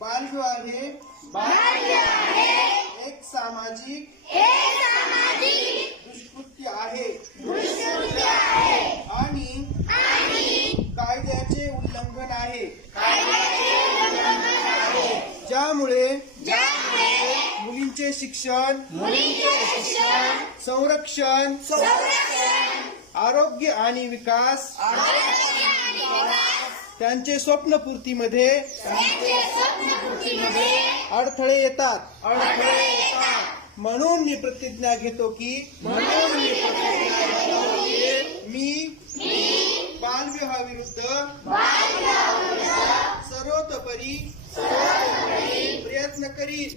बालविवाह हे एक सामाजिक दुष्कृत्य आहे आणि कायद्याचे उल्लंघन आहे, ज्यामुळे मुलींचे शिक्षण, संरक्षण, आरोग्य आणि विकास, त्यांचे स्वप्नपूर्तीमध्ये अडथळे येतात. म्हणून मी प्रतिज्ञा घेतो की मी बालविवाहाविरुद्ध सर्वतोपरी प्रयत्न करीन.